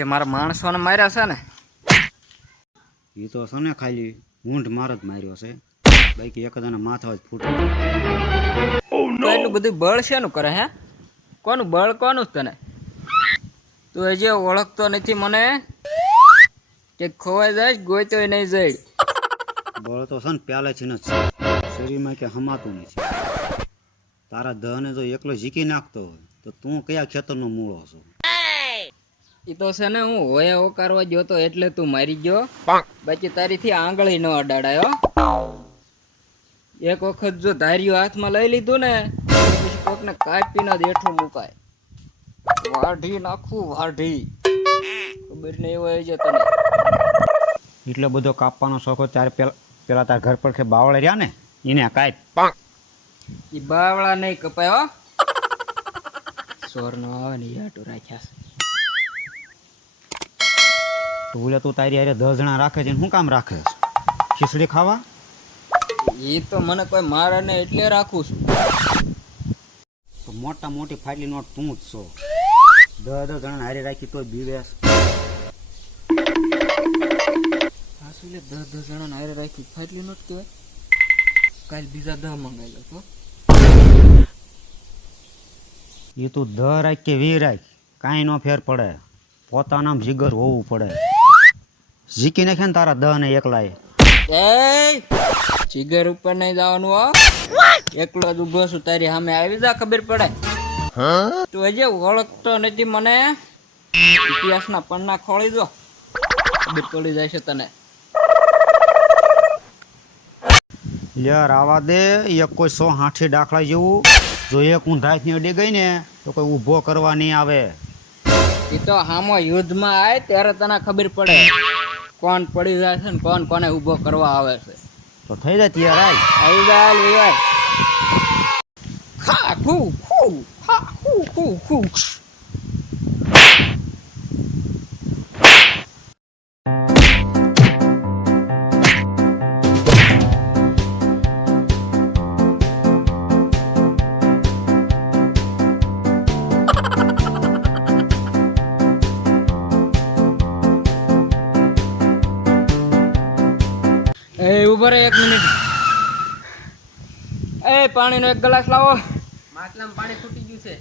તે મારા માણસોને માર્યા છે ને એ તો છે ને ખાલી ઊંઢ માર જ માર્યો છે, બાકી એક જણા માથા જ ફૂટે. તો એટલું બધું બળ શેનું કરે હે? કોનું બળ કોનું તને? તું હજી ઓળખતો નથી મને કે ખોવાઈ જાય ગોઈતોય નહીં જાય. બળ તો છે ને પહેલેથી જ છે, શરીરમાં કે હમાતું નથી. તારા દહને જો એકલો ઝીકી નાખતો હોય તો તું કયા ખેતરનો મૂળો છો? એ તો છે ને હું હોયા ઓકારવા ગયો તો એટલે તું મારી ગયો, બાકી તારીથી આંગળી ન અડાડાયો. એક વખત જો ધાર્યું હાથમાં લઈ લીધું ને પછી કોકને કાપીને જ એઠું મુકાય. વાઢી નાખું વાઢી, ખબર નહીં હોય છે તને. એટલો બધો કાપવાનો શોખ હોય ત્યારે પેલા તાર ઘર પર કે બાવળે રહ્યા ને એને કાંઈ એ બાવળા નહીં કપાય હો. સોર નો આવે ને યાટું રાખ્યા છે. તું તું તારી હારે 10 જણા રાખે છે, શું કામ રાખે છે? ખીચડી ખાવા? એ તો મને કોઈ મારે ને એટલે રાખું છું. તો મોટા મોટી ફાટલી નોટ તું જ છો. 10 જણા હારે રાખી તોય બીવેસ. હા શું લે 10 જણા હારે રાખી ફાટલી નોટ કહેવાય? કાલ બીજા 10 મંગાવી લો તો. એ તું 10 રાખ કે 20 રાખ, કાંઈ નો ફેર પડે. પોતાનામ જીગર હોવું પડે. ઝીકી નાખે ને તારા 10 ને એકલાય. એ જીગર ઉપર નહીં જવાનું હો, એકલો જ ઉભો છું તારી સામે, આવી જા ખબર પડે. તું હજી ઓળખતો નથી મને, ઇતિહાસના પન્ના ખોળી દો, ખબર પડી જાય છે તને. યાર આવા દે, એક કોઈ 160 દાખલા જેવું. જો એક ઊંધાઈ અડી ગઈ ને તો કોઈ ઊભો કરવા નહીં આવે. એ તો હામો યુદ્ધમાં આવે ત્યારે તને ખબર પડે કોણ પડી જાય છે ને કોણ કોને ઊભો કરવા આવે છે. તો થઈ જાય તૈયાર. આવી જાય લેવાય. ખા ખુ ખુ ખા ખુ ખુ ખુ. એ ઉભો રે 1 મિનિટ. એ પાણીનો 1 ગ્લાસ લાવો. માટલામાં પાણી ખૂટી ગયું છે.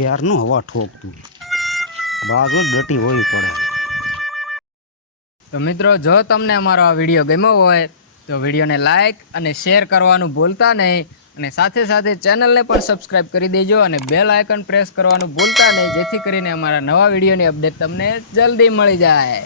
ક્યારનું હવા ઠોકતું, બાજુ ડટી હોવી પડે. તો મિત્રો જો તમને અમારો આ વિડીયો ગમ્યો હોય તો વિડીયોને લાઈક અને શેર કરવાનું ભૂલતા નહીં, અને સાથે સાથે ચેનલને પણ સબસ્ક્રાઈબ કરી દેજો અને બેલ આઇકન પ્રેસ કરવાનું ભૂલતા નહીં, જેથી કરીને અમારા નવા વિડીયોની અપડેટ તમને જલ્દી મળી જાય.